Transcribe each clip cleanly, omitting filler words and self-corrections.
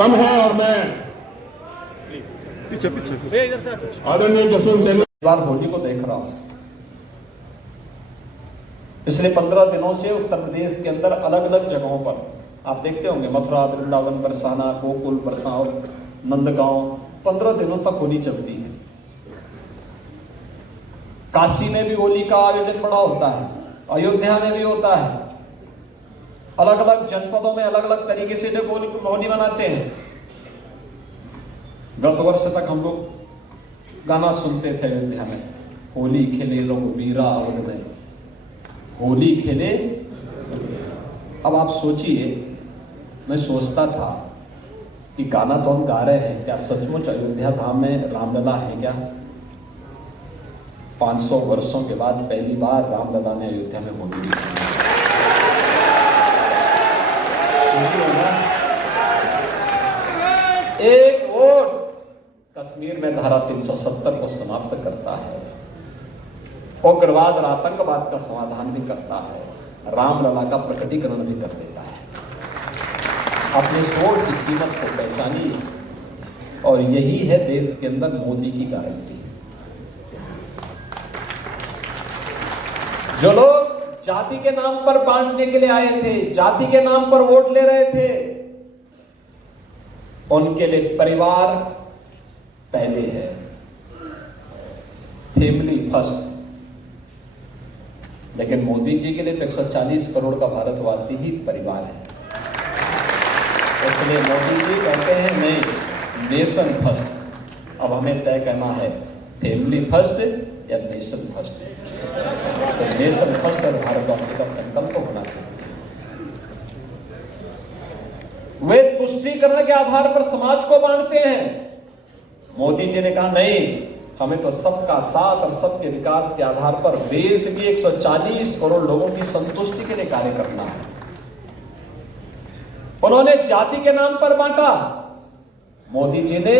कम है और मैं आदरणीय जसवंत सिंह बार होली को देख रहा हूं। पिछले 15 दिनों से उत्तर प्रदेश के अंदर अलग अलग जगहों पर आप देखते होंगे, मथुरा, वृंदावन, बरसाना, गोकुल, बरसाव, नंदगांव, 15 दिनों तक होली चलती है। काशी में भी होली का आयोजन बड़ा होता है, अयोध्या में भी होता है। अलग अलग जनपदों में अलग अलग तरीके से लोग होली मनाते हैं। गत वर्ष तक हम लोग गाना सुनते थे अयोध्या में, होली खेले रघुवीरा अवध में, होली खेले। अब आप सोचिए, मैं सोचता था कि गाना तो हम गा रहे हैं, क्या सचमुच अयोध्या धाम में रामलला है क्या? 500 वर्षों के बाद पहली बार रामलला ने अयोध्या में होली मनाई। एक वोट कश्मीर में धारा 370 को समाप्त करता है, उग्रवाद और आतंकवाद का समाधान भी करता है, रामलला का प्रकटीकरण भी कर देता है। अपने वोट की कीमत को पहचानिए, और यही है देश के अंदर मोदी की गारंटी। जो लोग जाति के नाम पर बांटने के लिए आए थे, जाति के नाम पर वोट ले रहे थे, उनके लिए परिवार पहले है, फैमिली फर्स्ट। लेकिन मोदी जी के लिए तो 140 करोड़ का भारतवासी ही परिवार है। इसलिए मोदी जी कहते हैं नहीं, नेशन फर्स्ट। अब हमें तय करना है, फैमिली फर्स्ट या नेशन फर्स्ट। तो नेशन फर्स्ट और भारतवासी का संकल्प होना चाहिए। वे तुष्टीकरण के आधार पर समाज को बांटते हैं। मोदी जी ने कहा नहीं, हमें तो सबका साथ और सबके विकास के आधार पर देश के 140 करोड़ लोगों की संतुष्टि के लिए कार्य करना है। उन्होंने जाति के नाम पर बांटा, मोदी जी ने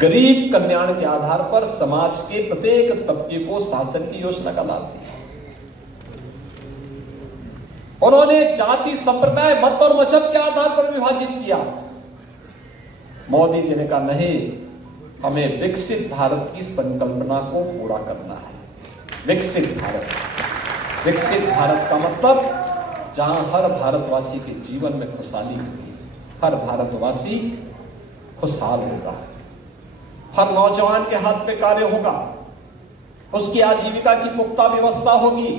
गरीब कल्याण के आधार पर समाज के प्रत्येक तबके को शासन की योजना का लाभ दिया। उन्होंने जाति, संप्रदाय, मत और मजहब के आधार पर विभाजित किया। मोदी जी ने कहा नहीं, हमें विकसित भारत की संकल्पना को पूरा करना है। विकसित भारत, विकसित भारत का मतलब जहां हर भारतवासी के जीवन में खुशहाली होगी, हर भारतवासी खुशहाल होगा, हर नौजवान के हाथ पे कार्य होगा, उसकी आजीविका की पुख्ता व्यवस्था होगी,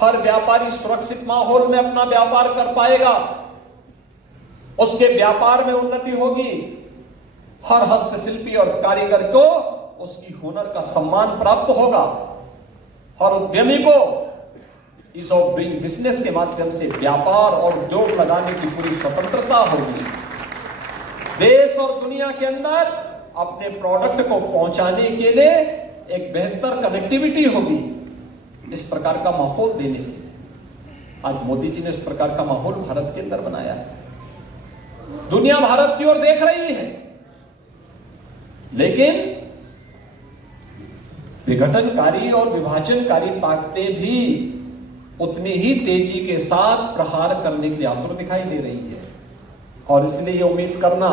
हर व्यापारी सुरक्षित माहौल में अपना व्यापार कर पाएगा, उसके व्यापार में उन्नति होगी, हर हस्तशिल्पी और कारीगर को उसकी हुनर का सम्मान प्राप्त होगा, हर उद्यमी को ईज ऑफ डूइंग बिजनेस के माध्यम से व्यापार और उद्योग लगाने की पूरी स्वतंत्रता होगी। देश और दुनिया के अंदर अपने प्रोडक्ट को पहुंचाने के लिए एक बेहतर कनेक्टिविटी होगी। इस प्रकार का माहौल देने के लिए आज मोदी जी ने इस प्रकार का माहौल भारत के अंदर बनाया है। दुनिया भारत की ओर देख रही है, लेकिन विघटनकारी और विभाजनकारी ताकतें भी उतनी ही तेजी के साथ प्रहार करने के लिए आतुर दिखाई दे रही है। और इसलिए ये उम्मीद करना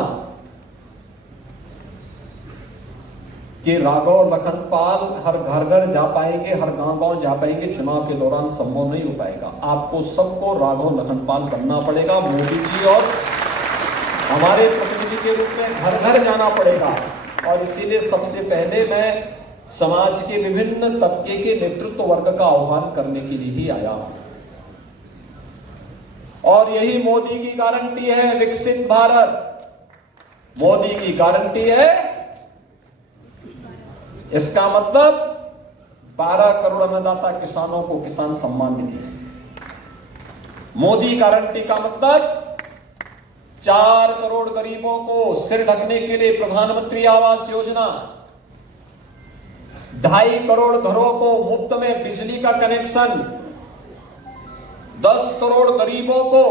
कि राघव लखनपाल हर घर घर जा पाएंगे, हर गांव गांव जा पाएंगे, चुनाव के दौरान संभव नहीं हो पाएगा। आपको सबको राघव लखनपाल बनना पड़ेगा। मोदी जी और हमारे प्रतिनिधि के रूप में घर घर जाना पड़ेगा। और इसीलिए सबसे पहले मैं समाज के विभिन्न तबके के नेतृत्व वर्ग का आह्वान करने के लिए ही आया हूं। और यही मोदी की गारंटी है, विकसित भारत। मोदी की गारंटी है, इसका मतलब 12 करोड़ अन्नदाता किसानों को किसान सम्मान निधि। मोदी गारंटी का मतलब 4 करोड़ गरीबों को सिर ढकने के लिए प्रधानमंत्री आवास योजना, 2.5 करोड़ घरों को मुफ्त में बिजली का कनेक्शन, 10 करोड़ गरीबों को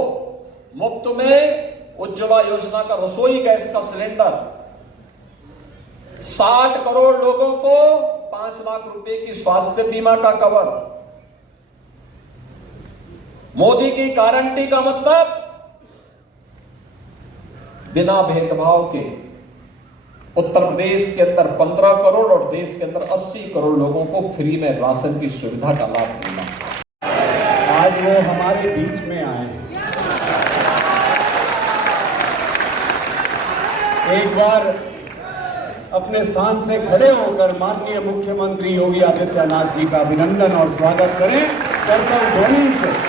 मुफ्त में उज्ज्वला योजना का रसोई गैस का सिलेंडर, 60 करोड़ लोगों को 5 लाख रुपए की स्वास्थ्य बीमा का कवर। मोदी की गारंटी का मतलब बिना भेदभाव के उत्तर प्रदेश के अंदर 15 करोड़ और देश के अंदर 80 करोड़ लोगों को फ्री में राशन की सुविधा का लाभ मिला। आज वो हमारे बीच में आए हैं। एक बार अपने स्थान से खड़े होकर माननीय मुख्यमंत्री योगी आदित्यनाथ जी का अभिनंदन और स्वागत करें। करतल ध्वनि से